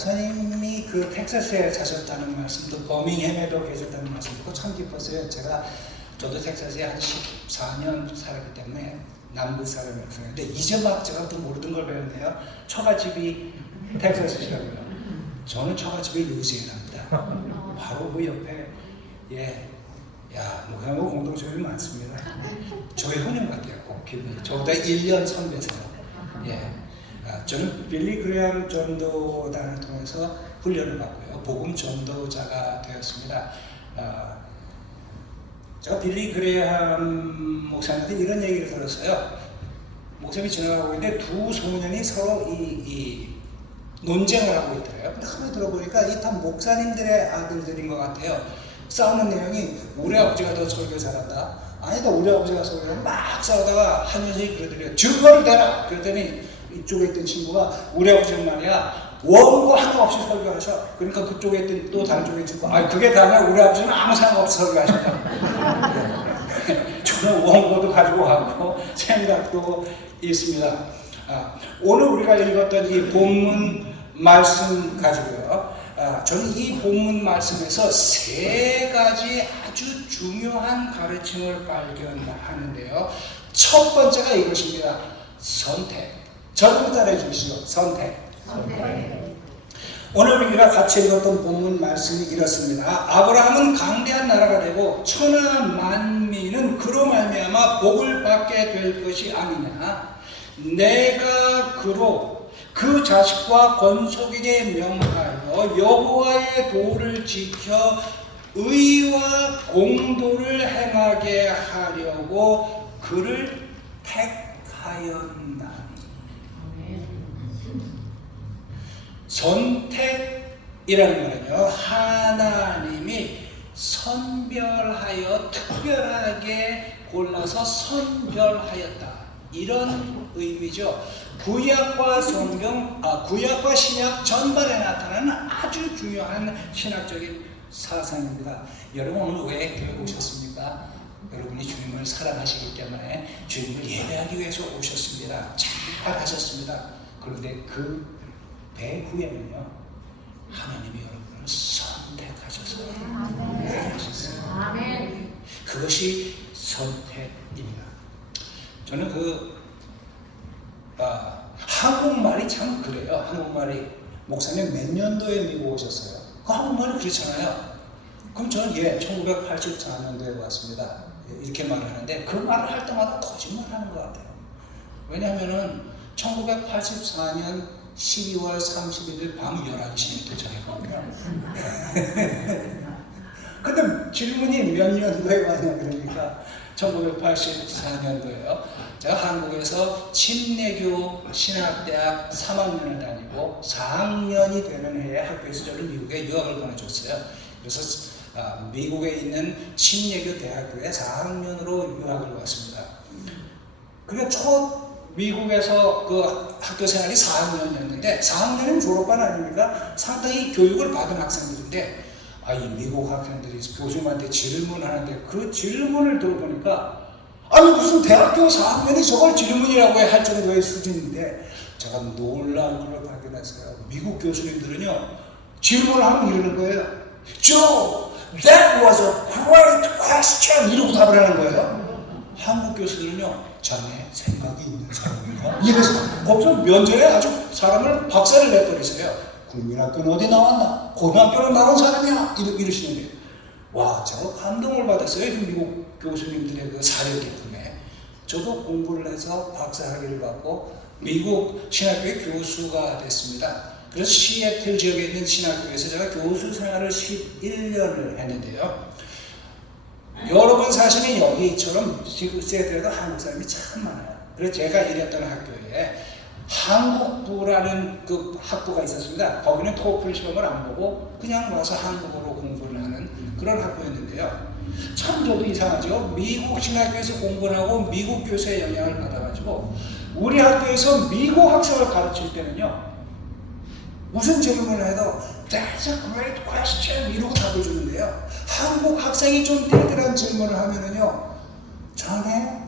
목사님이 그 텍사스에 사셨다는 말씀도, 버밍햄에도 계셨다는 말씀 듣고 참 기뻤어요. 저도 텍사스에 한 14년 살았기 때문에 남부 사람이라서. 근데 이제 막 제가 또 모르던 걸 배웠네요. 처갓집이 텍사스시라고요. 저는 처갓집이 루이지애나입니다. 바로 그 옆에. 목사님하고 공동체가 많습니다. 저희 형님 같아요. 꼭 기분이. 저보다 1년 선배세요. 저는 빌리 그레함 전도단을 통해서 훈련을 받고요. 복음 전도자가 되었습니다. 제가 빌리 그레함 목사님한테 이런 얘기를 들었어요. 목사님이 지나가고 있는데 두 소년이 서로 논쟁을 하고 있더래요. 근데 가만히 들어보니까 이 다 목사님들의 아들들인 것 같아요. 싸우는 내용이 우리 아버지가 더 설교 잘한다. 아니다, 우리 아버지가 설교 잘한다. 막 싸우다가 한 녀석이 그러더래요. 증거를 대라. 그랬더니 이쪽에 있던 친구가 우리 아버지는 말이야 원고 하나 없이 설교하셔. 그러니까 그쪽에 있던 또 다른 쪽에 친구, 그게 다냐, 우리 아버지는 아무 상관 없이 설교하신다. 저는 원고도 가지고 가고 생각도 있습니다. 오늘 우리가 읽었던 이 본문 말씀 가지고요, 저는 이 본문 말씀에서 세 가지 아주 중요한 가르침을 발견하는데요. 첫 번째가 이것입니다. 선택. 저를 따라해 주시죠. 선택. 오늘 우리가 같이 읽었던 본문 말씀이 이렇습니다. 아브라함은 강대한 나라가 되고 천하 만민은 그로 말미암아 복을 받게 될 것이 아니냐. 내가 그로 그 자식과 권속에게 명하여 여호와의 도를 지켜 의와 공도를 행하게 하려고 그를 택하였나니. 선택이라는 말은요, 하나님이 선별하여 특별하게 골라서 선별하였다, 이런 의미죠. 구약과 구약과 신약 전반에 나타나는 아주 중요한 신학적인 사상입니다. 여러분 오늘 왜 교회 오셨습니까? 여러분이 주님을 사랑하시기 때문에 주님을 예배하기 위해서 오셨습니다. 잘 하셨습니다. 그런데 그 배후에는요, 하나님이 여러분을 선택하셔서 아멘. 그것이 선택입니다. 저는 한국말이 참 그래요. 한국말이, 목사님 몇 년도에 미국 오셨어요? 그 한국말이 그렇잖아요. 그럼 저는 1984년도에 왔습니다. 이렇게 말하는데 그 말을 할 때마다 거짓말하는 것 같아요. 왜냐하면은 1984년 12월 31일 밤 11시에 도착했거든요. 근데 질문이 몇 년도에 왔냐 그러니까 1984년도에요. 제가 한국에서 침례교 신학대학 3학년을 다니고 4학년이 되는 해에 학교에서 저를 미국에 유학을 보내줬어요. 그래서 미국에 있는 침례교 대학교에 4학년으로 유학을 왔습니다. 그게 미국에서 그 학교 생활이 4학년이었는데 4학년이면 졸업반 아닙니까? 상당히 교육을 받은 학생들인데 이 미국 학생들이 교수님한테 질문하는데 그 질문을 들어보니까 무슨 대학교 4학년이 저걸 질문이라고 할 정도의 수준인데 제가 놀라운 걸 발견했어요. 미국 교수님들은요, 질문을 하면 이러는 거예요. Joe, that was a great question! 이러고 답을 하는 거예요. 한국 교수들은요, 자네 생각이 있는 사람인가? 이래서 거기서 면전에 아주 사람을 박살을 내버리세요. 국민학교는 어디 나왔나? 고등학교는 나온 사람이야! 이러시는데, 와, 제가 감동을 받았어요. 미국 교수님들의 그 사려 깊음에. 저도 공부를 해서 박사학위를 받고 미국 신학교의 교수가 됐습니다. 그래서 시애틀 지역에 있는 신학교에서 제가 교수 생활을 11년을 했는데요. 여러분 사시는 여기처럼 시애틀에도 한국 사람이 참 많아요. 그래서 제가 일했던 학교에 한국부라는 그 학부가 있었습니다. 거기는 토플 시험을 안 보고 그냥 와서 한국어로 공부를 하는 그런 학교였는데요. 참 저도 이상하죠. 미국 신학교에서 공부를 하고 미국 교수의 영향을 받아가지고 우리 학교에서 미국 학생을 가르칠 때는요, 무슨 질문을 해도 That's a great question 이러고 답을 주는데요, 한국 학생이 좀 대들한 질문을 하면은요, 자네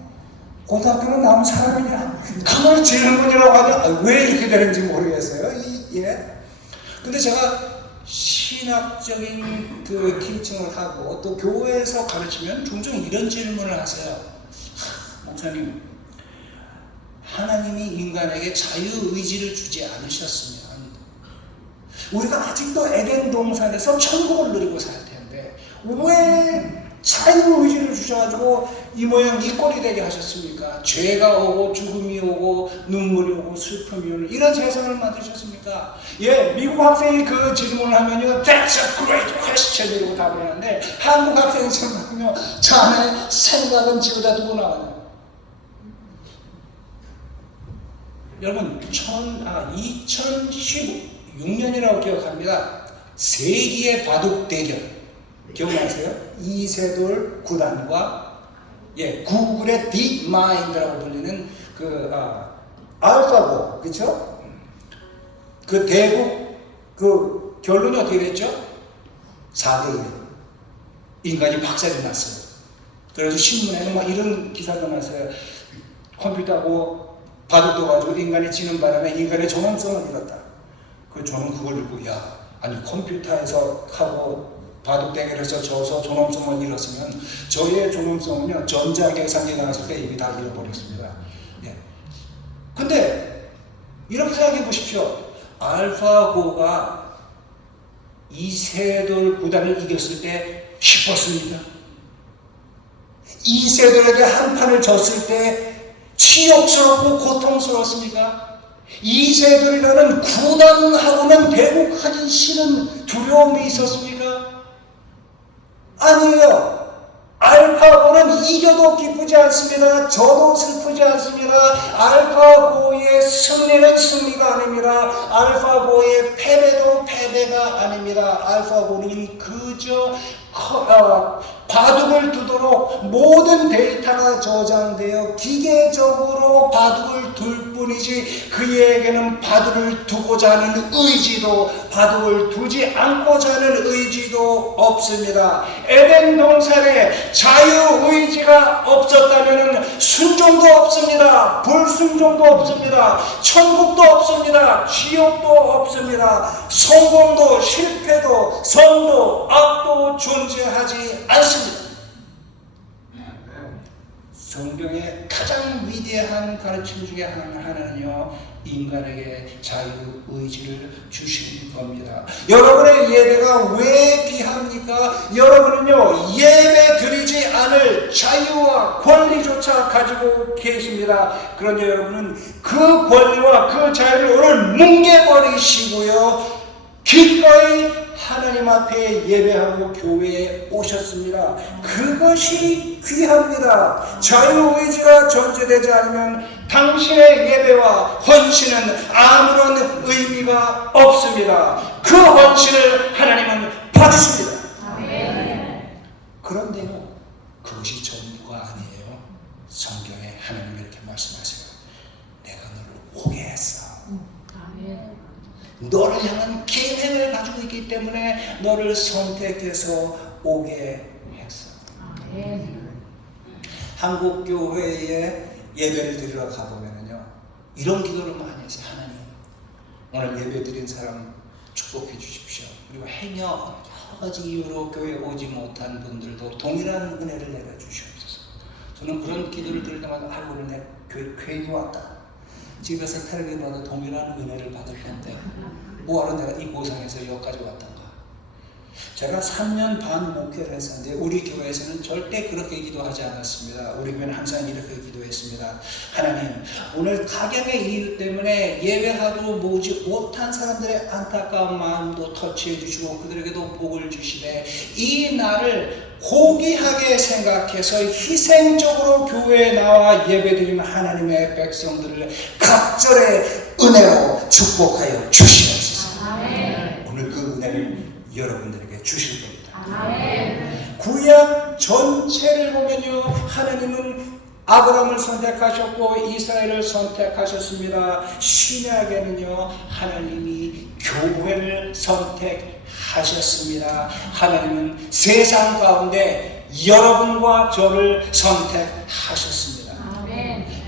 고등학교로 나온 사람이냐? 그걸 질문이라고 하죠. 왜 이렇게 되는지 모르겠어요. 근데 제가 신학적인 그 티칭을 하고 또 교회에서 가르치면 종종 이런 질문을 하세요. 목사님, 하나님이 인간에게 자유의지를 주지 않으셨으면 우리가 아직도 에덴 동산에서 천국을 누리고 살 텐데 왜 자유의지를 주셔가지고 이 모양 이 꼴이 되게 하셨습니까? 죄가 오고 죽음이 오고 눈물이 오고 슬픔이 오는 이런 세상을 만드셨습니까? 예, 미국 학생이 그 질문을 하면요, That's a great question 이라고 답을 하는데 한국 학생이 질문하면 자네 생각은 지구다 두고 나와요. 여러분 2016년이라고 기억합니다. 세기의 바둑 대결 기억나세요? 이세돌 구단과 구글의 딥마인드라고 불리는 알파고, 그렇죠? 그 대국 그 결론이 어떻게 됐죠? 4대1 인간이 박살이 났어요. 그래서 신문에는 막 이런 기사가 났어요. 컴퓨터하고 바둑도 가지고 인간이 지는 바람에 인간의 존엄성을 잃었다. 저는 그걸 읽고 아니 컴퓨터에서 하고 바둑 대결에서 져서 존엄성을 잃었으면 저의 존엄성은요 전자계산기 나왔을 때 이미 다 잃어버렸습니다. 근데 이렇게 생각해 보십시오. 알파고가 이세돌 구단을 이겼을 때 기뻤습니다. 이세돌에게 한 판을 졌을 때 치욕스럽고 고통스러웠습니까? 이세돌이라는 구단하고는 대국하기 싫은 두려움이 있었습니까? 아니에요. 알파고는 이겨도 기쁘지 않습니다. 저도 슬프지 않습니다. 알파고의 승리는 승리가 아닙니다. 알파고의 패배도 패배가 아닙니다. 알파고는 그저 바둑을 두도록 모든 데이터가 저장되어 기계적으로 바둑을 둘 뿐이지 그에게는 바둑을 두고자 하는 의지도 바둑을 두지 않고자 하는 의지도 없습니다. 에덴 동산에 자유의지가 없었다면 순종도 없습니다. 불순종도 없습니다. 천국도 없습니다. 지옥도 없습니다. 성공도 실패도 선도 악도 존재하지 않습니다. 성경의 가장 위대한 가르침 중에 하나는요, 인간에게 자유의지를 주신 겁니다. 여러분의 예배가 왜 귀합니까? 여러분은요, 예배 드리지 않을 자유와 권리조차 가지고 계십니다. 그런데 여러분은 그 권리와 그 자유를 오늘 뭉개버리시고요, 기꺼이 하나님 앞에 예배하고 교회에 오셨습니다. 그것이 귀합니다. 자유의지가 존재되지 않으면 당신의 예배와 헌신은 아무런 의미가 없습니다. 그 헌신을 하나님은 받으십니다. 그런데요, 그것이 전부가 아니에요. 성경에 하나님이 이렇게 말씀하세요. 내가 너를 오게 했어. 너를 향한 계획을 가지고 있기 때문에 너를 선택해서 오게 했어. 한국 교회에 예배를 드리러 가보면요, 이런 기도를 많이 했어요. 하나님, 오늘 예배 드린 사람 축복해 주십시오. 그리고 행여 여러 가지 이유로 교회에 오지 못한 분들도 동일한 은혜를 내려 주시옵소서. 저는 그런 기도를 드릴 때마다 오늘 내 교회 왔다. 집에서 텔레비전으로 동일한 은혜를 받을 텐데 뭐하러 내가 이 고상에서 여기까지 왔던가. 제가 3년 반 목회를 했었는데 우리 교회에서는 절대 그렇게 기도하지 않았습니다. 우리 교회는 항상 이렇게 기도했습니다. 하나님, 오늘 각양의 이유 때문에 예배하고 모지 못한 사람들의 안타까운 마음도 터치해 주시고 그들에게도 복을 주시되 이 날을 고귀하게 생각해서 희생적으로 교회에 나와 예배드리는 하나님의 백성들을 각절의 은혜로 축복하여 주시옵소서. 오늘 그 은혜를 여러분들에게 주실 겁니다. 구약 전체를 보면요, 하나님은 아브라함을 선택하셨고 이스라엘을 선택하셨습니다. 신약에는요, 하나님이 교회를 선택하셨습니다. 하나님은 세상 가운데 여러분과 저를 선택하셨습니다.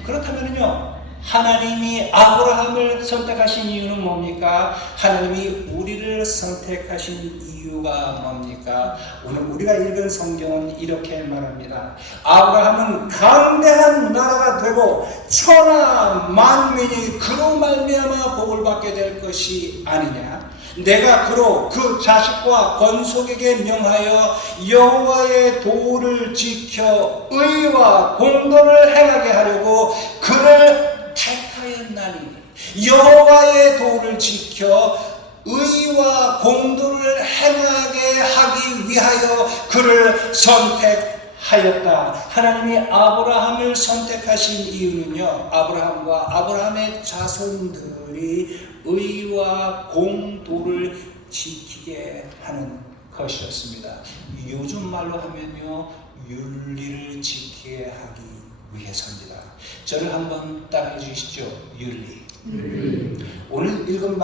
그렇다면요, 하나님이 아브라함을 선택하신 이유는 뭡니까? 하나님이 우리를 선택하신 이유가 뭡니까? 오늘 우리가 읽은 성경은 이렇게 말합니다. 아브라함은 강대한 나라가 되고 천하 만민이 그로 말미암아 복을 받게 될 것이 아니냐? 내가 그로 그 자식과 건속에게 명하여 여호와의 도를 지켜 의와 공도를 행하게 하려고 그를 택하였나니. 여호와의 도를 지켜 의와 공도를 행하게 하기 위하여 그를 선택하였다. 하나님이 아브라함을 선택하신 이유는요, 아브라함과 아브라함의 자손들이 의와 공도를 지키게 하는 것이었습니다. 요즘 말로 하면요, 윤리를 지키게 하기 위해서입니다. 저를 한번 따라해 주시죠. 윤리. 오늘 읽은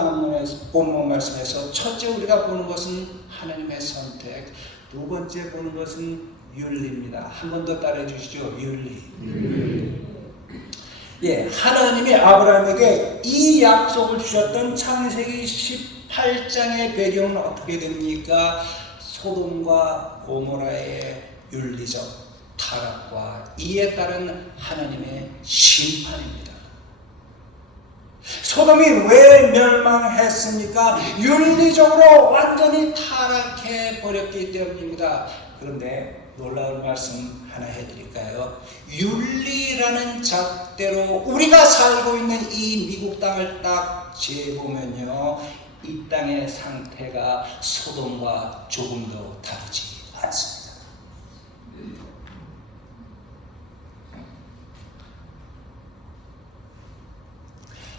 본문 말씀에서 첫째 우리가 보는 것은 하나님의 선택, 두 번째 보는 것은 윤리입니다. 한 번 더 따라해 주시죠. 윤리. 예, 하나님이 아브라함에게 이 약속을 주셨던 창세기 18장의 배경은 어떻게 됩니까? 소돔과 고모라의 윤리적 타락과 이에 따른 하나님의 심판입니다. 소돔이 왜 멸망했습니까? 윤리적으로 완전히 타락해 버렸기 때문입니다. 그런데 놀라운 말씀 하나 해드릴까요? 윤리라는 잣대로 우리가 살고 있는 이 미국 땅을 딱 재보면요, 이 땅의 상태가 소돔과 조금도 다르지 않습니다.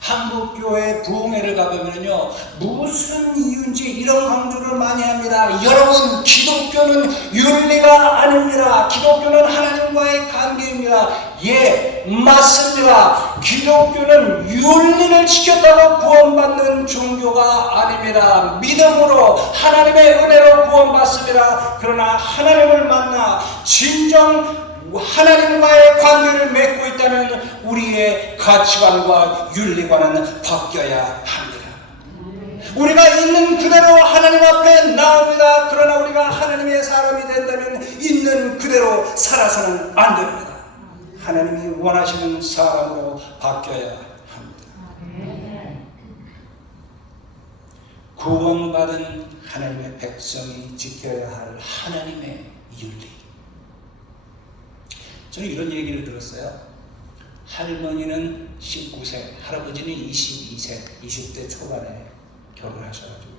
한국교회 부흥회를 가보면요, 무슨 이유인지 이런 강조를 많이 합니다. 여러분, 기독교는 윤리가 아닙니다. 기독교는 하나님과의 관계입니다. 예, 맞습니다. 기독교는 윤리를 지켰다고 구원받는 종교가 아닙니다. 믿음으로 하나님의 은혜로 구원받습니다. 그러나 하나님을 만나 진정 하나님과의 관계를 맺고 있다면 우리의 가치관과 윤리관은 바뀌어야 합니다. 우리가 있는 그대로 하나님 앞에 나옵니다. 그러나 우리가 하나님의 사람이 된다면 있는 그대로 살아서는 안 됩니다. 하나님이 원하시는 사람으로 바뀌어야 합니다. 구원받은 하나님의 백성이 지켜야 할 하나님의 윤리. 저는 이런 얘기를 들었어요. 할머니는 19세, 할아버지는 22세, 20대 초반에 결혼하셔가지고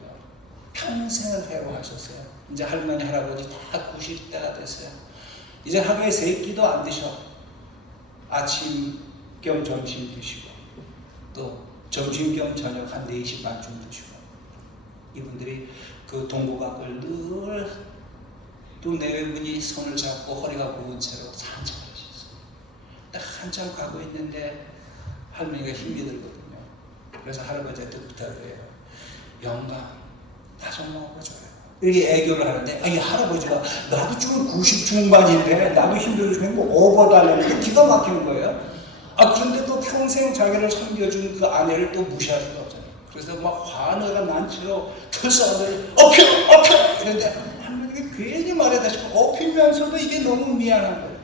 평생을 해로하셨어요. 이제 할머니, 할아버지 다 90대가 됐어요. 이제 하루에 3끼도 안 드셔. 아침 겸 점심 드시고, 또 점심 겸 저녁 한 4시 반쯤 드시고, 이분들이 그 동고각을 늘 또 내외분이 손을 잡고 허리가 굽은 채로 산책을 하셨어요. 딱 한참 가고 있는데 할머니가 힘이 들거든요. 그래서 할아버지한테 부탁을 해요. 영감, 나 좀 먹어줘요. 이렇게 애교를 하는데, 이 할아버지가 나도 지금 90 중반인데 나도 힘들어 죽겠는데 오버달라니까 기가 막히는 거예요. 그런데도 평생 자기를 섬겨준 그 아내를 또 무시할 수가 없잖아요. 그래서 막 화내가 난 채로 그 사람들이 엎혀! 이런데 할머니가 괜히 말하다 싶고 엎이면서도 이게 너무 미안한 거예요.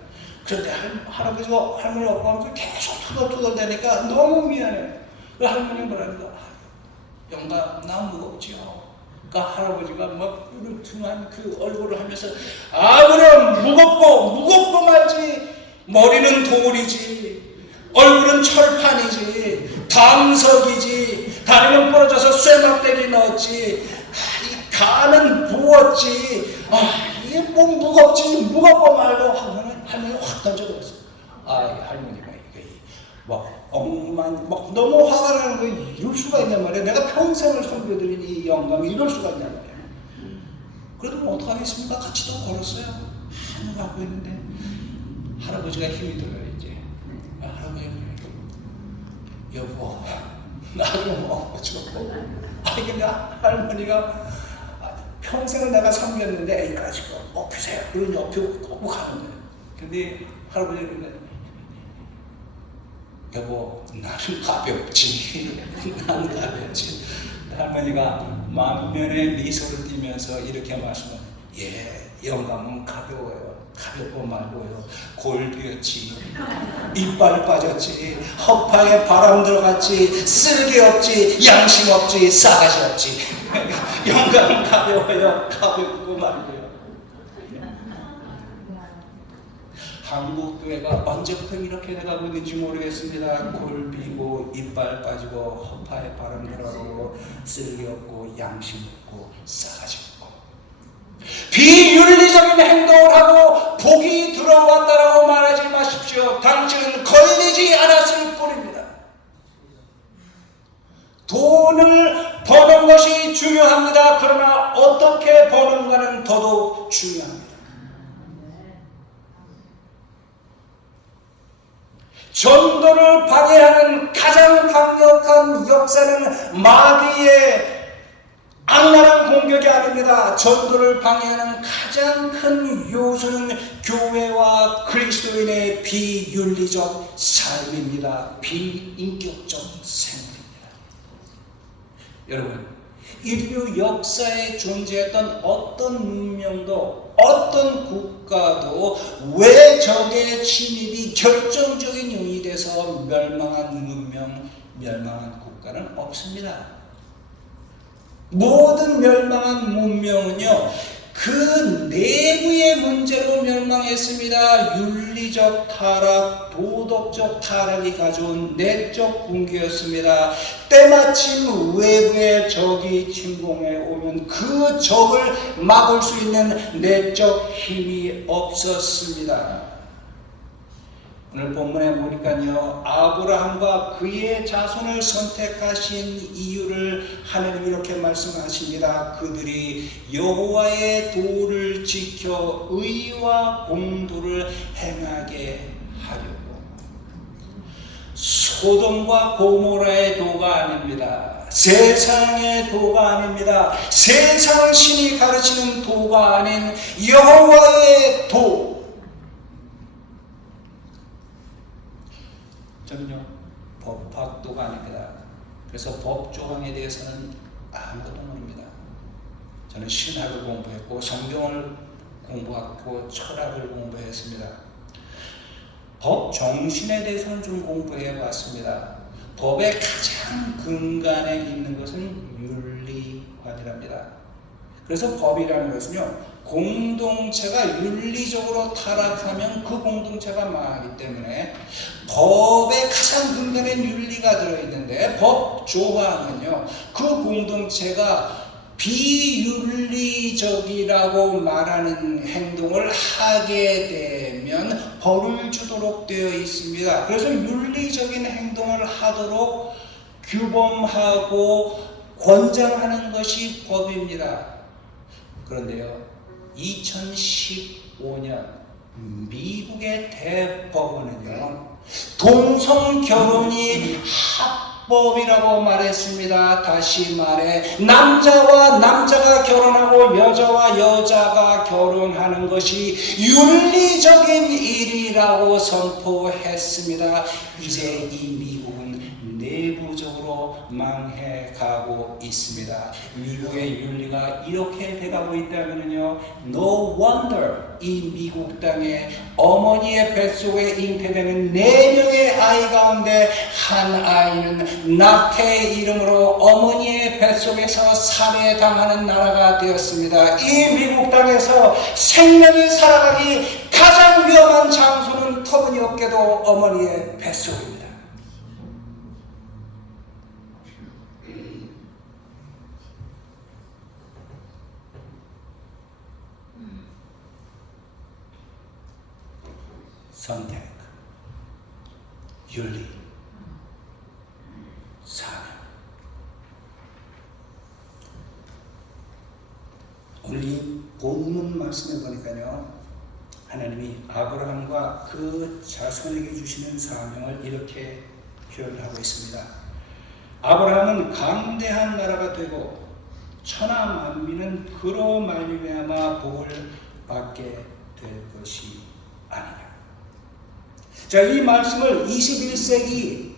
그런데 할아버지가 할머니 오빠하면서 계속 투덜투덜대니까 너무 미안해요. 그 할머니가 뭐라니까, 영감, 나 무겁지요. 그러니까 할아버지가 막 뚜렷한 그 얼굴을 하면서, 그럼 무겁고 말지. 머리는 돌이지, 얼굴은 철판이지, 담석이지, 다리는 부러져서 쇠막대기 넣었지, 이 간은 부었지, 이게 뭐 무겁고 말고 할머니 확 던져버렸어. 할머니가 이게 막 너무 화가 나는 거예요. 이럴 수가 있냔 말이야. 내가 평생을 섬겨드린 이 영감이 이럴 수가 있냔 말이야. 그래도 뭐 어떡하겠습니까? 같이 또 걸었어요. 한우 갖고 있는데 할아버지가 힘이 들어요. 이제 할아버지가 여보, 나 좀 먹어줘. 근데 할머니가 평생을 내가 섬겼는데 애까지 엎으세요. 그러니 엎고 가는 거예요. 근데 할아버지가 여보, 나는 가볍지. 나는 가볍지. 할머니가 만면에 미소를 띠면서 이렇게 말씀하세요. 예, 영감은 가벼워요. 가볍고 말고요. 골 비었지, 이빨 빠졌지, 허파에 바람 들어갔지, 쓸개 없지, 양심 없지, 싸가지 없지. 영감은 가벼워요. 가볍고 말고요. 한국 교회가 언제부터 이렇게 돼가고 있는지 모르겠습니다. 골 비고, 이빨 빠지고, 허파에 바람 들어가고, 쓸개 없고, 양심 없고, 싸가지 없고, 비윤리적인 행동을 하고 복이 들어왔다라고 말하지 마십시오. 당신은 걸리지 않았을 뿐입니다. 돈을 버는 것이 중요합니다. 그러나 어떻게 버는가는 더더욱 중요합니다. 전도를 방해하는 가장 강력한 역사는 마귀의 악랄한 공격이 아닙니다. 전도를 방해하는 가장 큰 요소는 교회와 그리스도인의 비윤리적 삶입니다. 비인격적 생활입니다. 여러분, 인류 역사에 존재했던 어떤 문명도 어떤 국가도 외적의 침입이 결정적인 요인이 돼서 멸망한 문명, 멸망한 국가는 없습니다. 모든 멸망한 문명은요, 그 내부의 문제로 멸망했습니다. 윤리적 타락, 도덕적 타락이 가져온 내적 붕괴였습니다. 때마침 외부의 적이 침공해 오면 그 적을 막을 수 있는 내적 힘이 없었습니다. 오늘 본문에 보니까요, 아브라함과 그의 자손을 선택하신 이유를 하나님이 이렇게 말씀하십니다. 그들이 여호와의 도를 지켜 의와 공도를 행하게 하려고. 소돔과 고모라의 도가 아닙니다. 세상의 도가 아닙니다. 세상 신이 가르치는 도가 아닌 여호와의 도. 저는요, 법학도가 아닙니다. 그래서 법조항에 대해서는 아무것도 모릅니다. 저는 신학을 공부했고 성경을 공부했고 철학을 공부했습니다. 법 정신에 대해서는 좀 공부해 봤습니다. 법의 가장 근간에 있는 것은 윤리관이랍니다. 그래서 법이라는 것은요, 공동체가 윤리적으로 타락하면 그 공동체가 망하기 때문에 법의 가장 근간엔 윤리가 들어있는데, 법 조항은요, 그 공동체가 비윤리적이라고 말하는 행동을 하게 되면 벌을 주도록 되어 있습니다. 그래서 윤리적인 행동을 하도록 규범하고 권장하는 것이 법입니다. 그런데요, 2015년 미국의 대법원은요, 동성 결혼이 합법이라고 말했습니다. 다시 말해, 남자와 남자가 결혼하고 여자와 여자가 결혼하는 것이 윤리적인 일이라고 선포했습니다. 이제 이 미국은 내부적으로 망해가고 있습니다. 미국의 윤리가 이렇게 돼가고 있다면요, no wonder 이 미국 땅에 어머니의 뱃속에 잉태되는 4명의 아이 가운데 한 아이는 낙태의 이름으로 어머니의 뱃속에서 살해당하는 나라가 되었습니다. 이 미국 땅에서 생명이 살아가기 가장 위험한 장소는 터무니없게도 어머니의 뱃속입니다. 선택, 윤리, 사명. 오늘 이 본문 말씀에 보니까요, 하나님이 아브라함과 그 자손에게 주시는 사명을 이렇게 표현하고 있습니다. 아브라함은 강대한 나라가 되고 천하 만민은 그로 말미암아 복을 받게 될 것이 아니냐. 자, 이 말씀을 21세기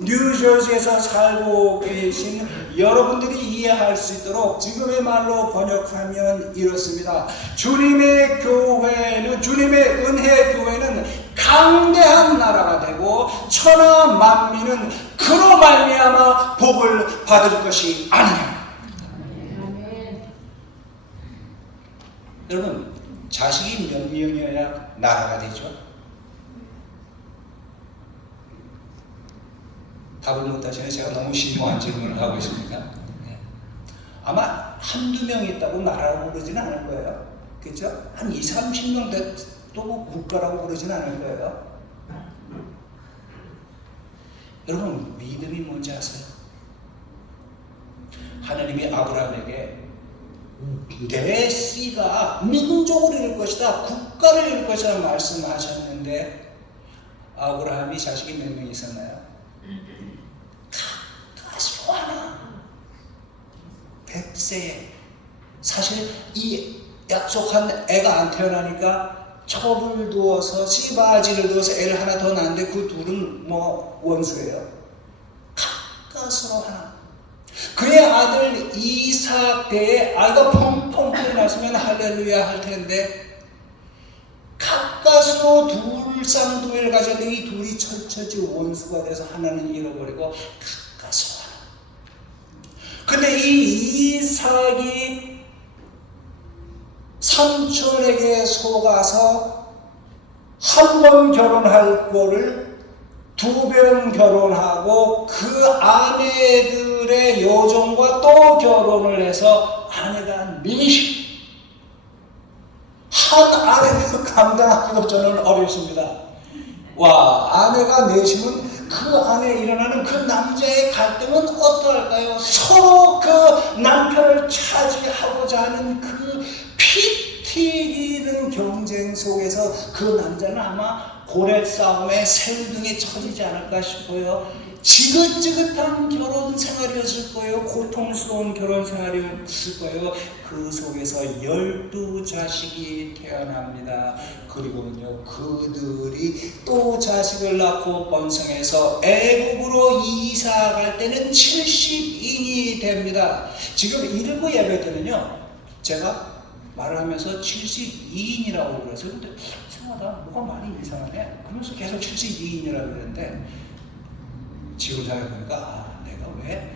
뉴저지에서 살고 계신 여러분들이 이해할 수 있도록 지금의 말로 번역하면 이렇습니다. 주님의 교회는, 주님의 은혜 교회는 강대한 나라가 되고 천하 만민은 그로 말미암아 복을 받을 것이 아니냐. 여러분, 자식이 몇 명이어야 나라가 되죠? 답을 못하시네. 제가 너무 심오한 질문을 하고 있습니까? 네. 아마 한두 명 있다고 나라라고 그러지는 않을 거예요. 그렇죠? 한 20, 30명 돼도 뭐 국가라고 그러지는 않을 거예요. 여러분, 믿음이 뭔지 아세요? 하나님이 아브라함에게 내 씨가 민족을 이룰 것이다, 국가를 이룰 것이다 말씀하셨는데 아브라함이 자식이 몇 명 있었나요? 가까스로 하나. 100세에. 사실 이 약속한 애가 안 태어나니까 첩을 두어서 씨바지를 두어서 애를 하나 더 낳는데 그 둘은 뭐 원수예요. 가까스로 하나. 그의 아들 이삭 때에 아이가 펑펑 났으면 할렐루야 할 텐데 가까스로 둘 쌍둥이를 가졌는데 이 둘이 철저히 원수가 돼서 하나는 잃어버리고 가까스로 하나. 근데 이 이삭이 삼촌에게 속아서 한 번 결혼할 거를 두 번 결혼하고 그 아내들의 요정과 또 결혼을 해서 아내가 넷이. 한 아내를 감당하기도 저는 어렵습니다. 와, 아내가 넷이면 그 안에 일어나는 그 남자의 갈등은 어떠할까요? 서로 그 남편을 차지하고자 하는 그 피 튀기는 경쟁 속에서 그 남자는 아마 고래 싸움에 새우등에 처지지 않을까 싶어요. 지긋지긋한 결혼 생활이었을 거예요. 고통스러운 결혼 생활이었을 거예요. 그 속에서 12자식이 태어납니다. 그리고는요, 그들이 또 자식을 낳고 번성해서 애국으로 이사 갈 때는 70인이 됩니다. 지금 일부 예배 때는요, 제가 말을 하면서 72인이라고 그랬어요. 근데 이상하다, 뭐가 많이 이상하네. 그래서 계속 72인이라고 그랬는데 지금 생각해보니까 내가 왜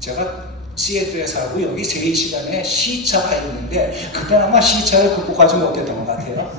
제가 시애틀에 살고 여기 3시간에 시차가 있는데 그때 아마 시차를 극복하지 못했던 것 같아요.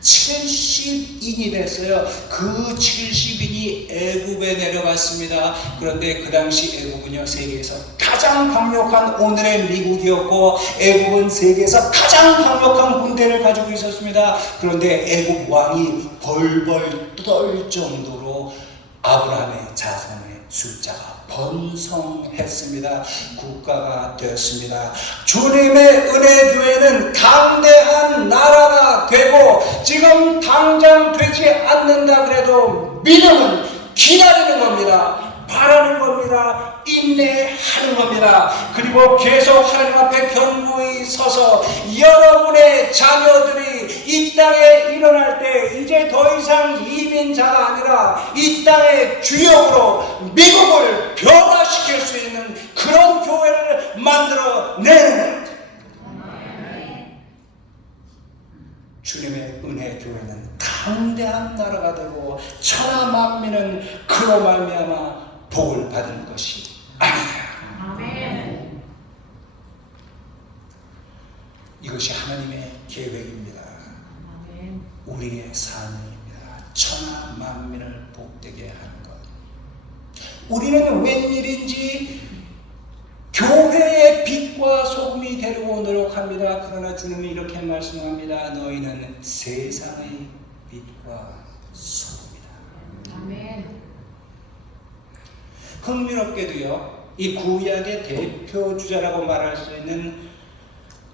70인이 됐어요. 그 70인이 애굽에 내려갔습니다. 그런데 그 당시 애굽은요, 세계에서 가장 강력한 오늘의 미국이었고 애굽은 세계에서 가장 강력한 군대를 가지고 있었습니다. 그런데 애굽 왕이 벌벌 떨 정도로 아브라함의 자손의 숫자가 번성했습니다. 국가가 되었습니다. 주님의 은혜 교회는 강대한 나라가 되고 지금 당장 되지 않는다 그래도 믿음은 기다리는 겁니다. 바라는 겁니다. 인내하는 겁니다. 그리고 계속 하나님 앞에 견고히 서서 여러분의 자녀들이 이 땅에 일어날 때 이제 더 이상 이민자가 아니라 이 땅의 주역으로 미국을 변화시킬 수 있는 그런 교회를 만들어내는 것. 주님의 은혜 교회는 강대한 나라가 되고 천하 만민은 그로 말미암아 복을 받은 것이 아니라. 아멘. 이것이 하나님의 계획입니다. 아멘. 우리의 사명입니다. 천하 만민을 복되게 하는 것. 우리는 웬일인지 교회의 빛과 소금이 되려고 노력합니다. 그러나 주님은 이렇게 말씀합니다. 너희는 세상의 빛과 소금이다. 아멘. 흥미롭게도요, 이 구약의 대표 주자라고 말할 수 있는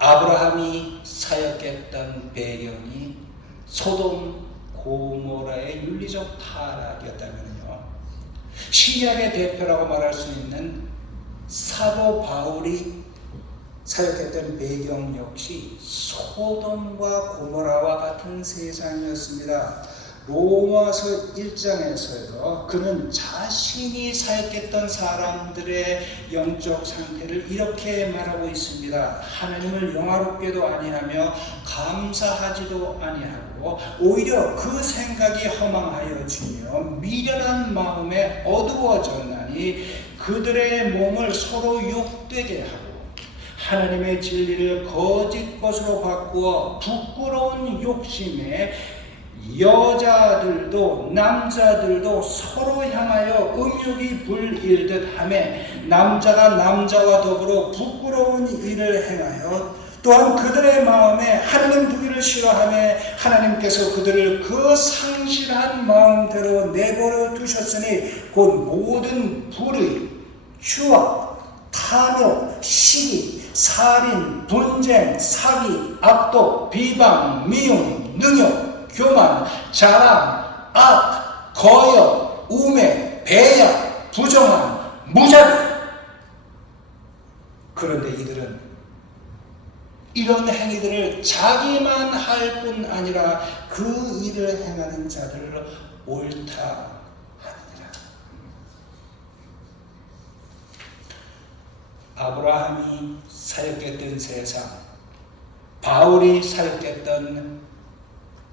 아브라함이 사역했던 배경이 소돔 고모라의 윤리적 타락이었다면요, 신약의 대표라고 말할 수 있는 사도 바울이 사역했던 배경 역시 소돔과 고모라와 같은 세상이었습니다. 로마서 1장에서요, 그는 자신이 사역했던 사람들의 영적 상태를 이렇게 말하고 있습니다. 하나님을 영화롭게도 아니하며 감사하지도 아니하고 오히려 그 생각이 허망하여지며 미련한 마음에 어두워졌나니 그들의 몸을 서로 욕되게 하고 하나님의 진리를 거짓 것으로 바꾸어 부끄러운 욕심에 여자들도 남자들도 서로 향하여 음욕이 불일듯 하매 남자가 남자와 더불어 부끄러운 일을 행하여 또한 그들의 마음에 하나님 두기를 싫어하며 하나님께서 그들을 그 상실한 마음대로 내버려 두셨으니 곧 모든 불의, 휴학, 탐욕, 시기, 살인, 분쟁, 사기, 압독, 비방, 미움, 능욕, 교만, 자랑, 악, 거역, 우매, 배약, 부정함, 무자비. 그런데 이들은 이런 행위들을 자기만 할 뿐 아니라 그 일을 행하는 자들을 옳다 하느니라. 아브라함이 사역했던 세상, 바울이 사역했던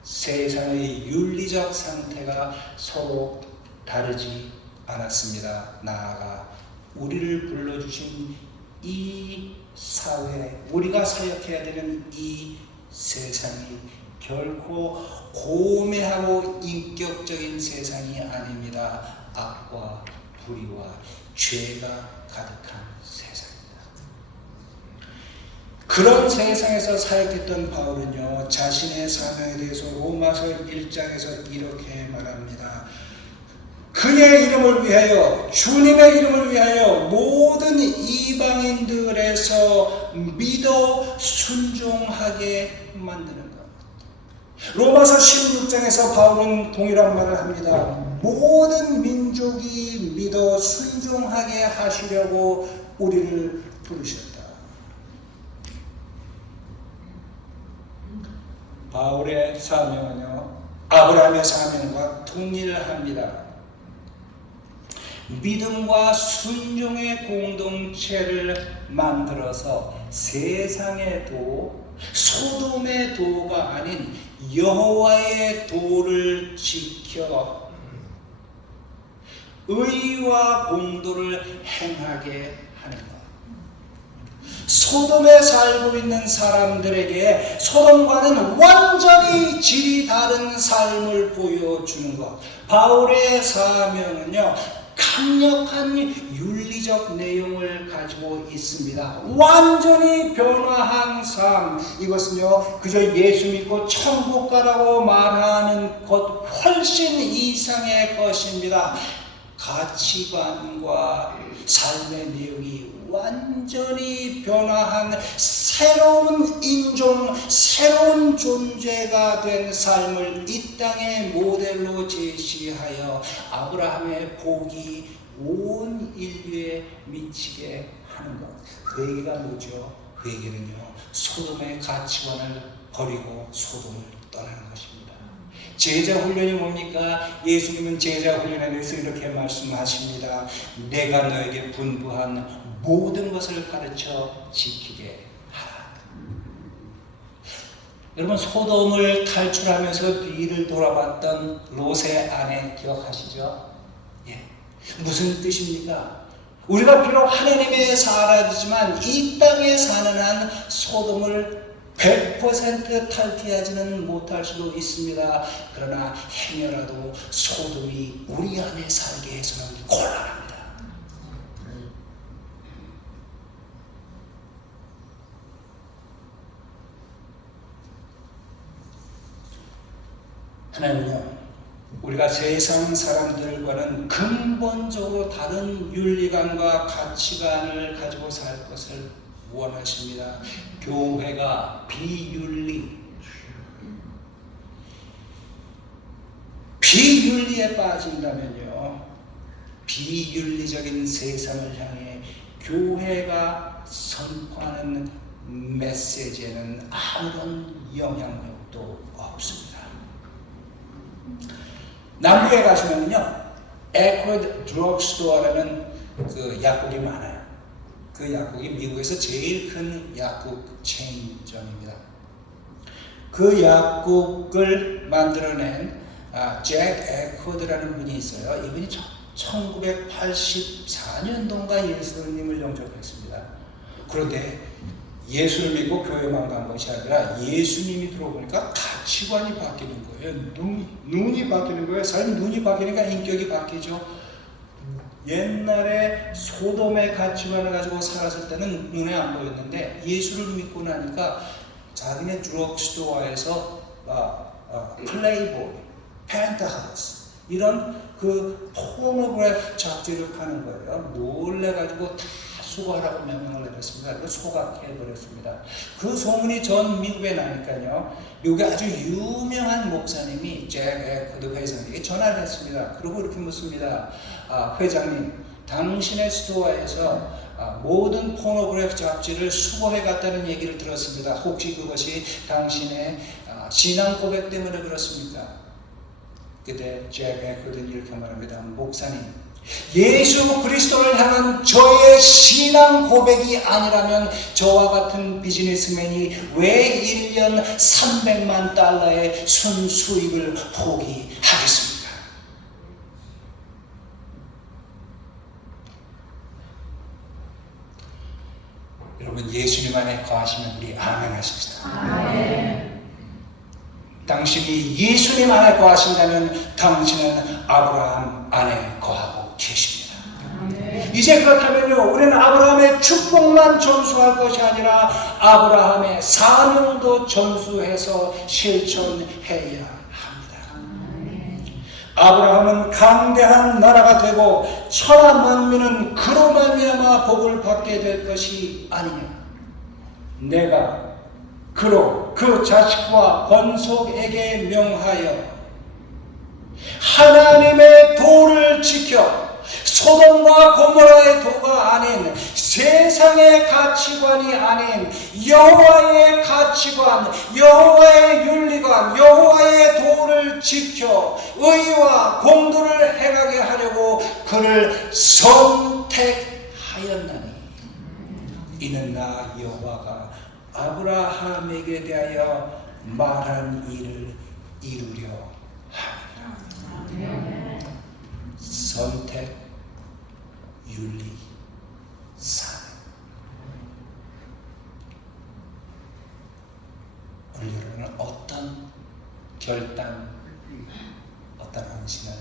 세상의 윤리적 상태가 서로 다르지 않았습니다. 나아가 우리를 불러주신 이 사회, 우리가 사역해야 되는 이 세상이 결코 고매하고 인격적인 세상이 아닙니다. 악과 불의와 죄가 가득한 세상입니다. 그런 세상에서 사역했던 바울은요, 자신의 사명에 대해서 로마서 1장에서 이렇게 말합니다. 그의 이름을 위하여, 주님의 이름을 위하여 모든 이방인들에서 믿어 순종하게 만드는 것. 로마서 16장에서 바울은 동일한 말을 합니다. 모든 민족이 믿어 순종하게 하시려고 우리를 부르셨다. 바울의 사명은요, 아브라함의 사명과 동일합니다. 믿음과 순종의 공동체를 만들어서 세상의 도, 소돔의 도가 아닌 여호와의 도를 지켜 의와 공도를 행하게 하는 것. 소돔에 살고 있는 사람들에게 소돔과는 완전히 질이 다른 삶을 보여주는 것. 바울의 사명은요, 강력한 윤리적 내용을 가지고 있습니다. 완전히 변화한 삶, 이것은요 그저 예수 믿고 천국 가라고 말하는 것 훨씬 이상의 것입니다. 가치관과 삶의 내용이 완전히 변화한 새로운 인종, 새로운 존재가 된 삶을 이 땅의 모델로 제시하여 아브라함의 복이 온 인류에 미치게 하는 것. 회개가 뭐죠? 회개는요, 소돔의 가치관을 버리고 소돔을 떠나는 것입니다. 제자 훈련이 뭡니까? 예수님은 제자 훈련에 대해서 이렇게 말씀하십니다. 내가 너에게 분부한 모든 것을 가르쳐 지키게 하라. 여러분, 소돔을 탈출하면서 뒤를 돌아봤던 롯의 아내 기억하시죠? 예. 무슨 뜻입니까? 우리가 비록 하나님의 사람이지만 이 땅에 사는 한 소돔을 100% 탈피하지는 못할 수도 있습니다. 그러나 행여라도 소돔이 우리 안에 살게 해서는 곤란합니다. 하나님은요, 우리가 세상 사람들과는 근본적으로 다른 윤리관과 가치관을 가지고 살 것을 원하십니다. 교회가 비윤리에 빠진다면요, 비윤리적인 세상을 향해 교회가 선포하는 메시지에는 아무런 영향력도 없습니다. 남부에 가시면요, 에코드 드럭스토어라는 그 약국이 많아요. 그 약국이 미국에서 제일 큰 약국 체인점입니다. 그 약국을 만들어낸 잭 에코드라는 분이 있어요. 이분이 1984년도인가 예수님을 영접했습니다. 그런데 예수를 믿고 교회만 간 것이 아니라 예수님이 들어보니까 가치관이 바뀌는 거예요. 눈이 바뀌는 거예요. 사람이 눈이 바뀌니까 인격이 바뀌죠. 옛날에 소돔의 가치관을 가지고 살았을 때는 눈에 안 보였는데 예수를 믿고 나니까 자기네 드럭스토어에서 플레이보이, 펜트하우스 이런 그 포노그래피 잡지를 파는 거예요. 놀래가지고 다 수거하라고 명령을 내렸습니다. 그 소각해버렸습니다. 그 소문이 전 미국에 나니까요. 미국의 아주 유명한 목사님이 잭 에코드 회장에게 전화를 했습니다. 그리고 이렇게 묻습니다. 회장님, 당신의 스토어에서 모든 포노그래피 잡지를 수거해 갔다는 얘기를 들었습니다. 혹시 그것이 당신의 신앙 고백 때문에 그렇습니까? 그때 잭 에코드는 이렇게 말합니다. 목사님, 예수 그리스도를 향한 저의 신앙 고백이 아니라면 저와 같은 비즈니스맨이 왜 1년 300만 달러의 순수익을 포기하겠습니까? 여러분, 예수님 안에 거하시면 우리 아멘 하십시다. 아멘. 당신이 예수님 안에 거하신다면 당신은 아브라함 안에 거하고 계십니다. 이제 그렇다면요, 우리는 아브라함의 축복만 전수할 것이 아니라 아브라함의 사명도 전수해서 실천해야 합니다. 아브라함은 강대한 나라가 되고 천하 만민은 그로 말미암아 복을 받게 될 것이 아니냐. 내가 그로 그 자식과 권속에게 명하여 하나님의 도를 지켜 소돔과 고모라의 도가 아닌 세상의 가치관이 아닌 여호와의 가치관, 여호와의 윤리관, 여호와의 도를 지켜 의와 공도를 행하게 하려고 그를 선택하였나니 이는 나 여호와가 아브라함에게 대하여 말한 일을 이루려 함이라. 선택, 윤리, 사명. 오늘 여러분은 어떤 결단, 어떤 헌신을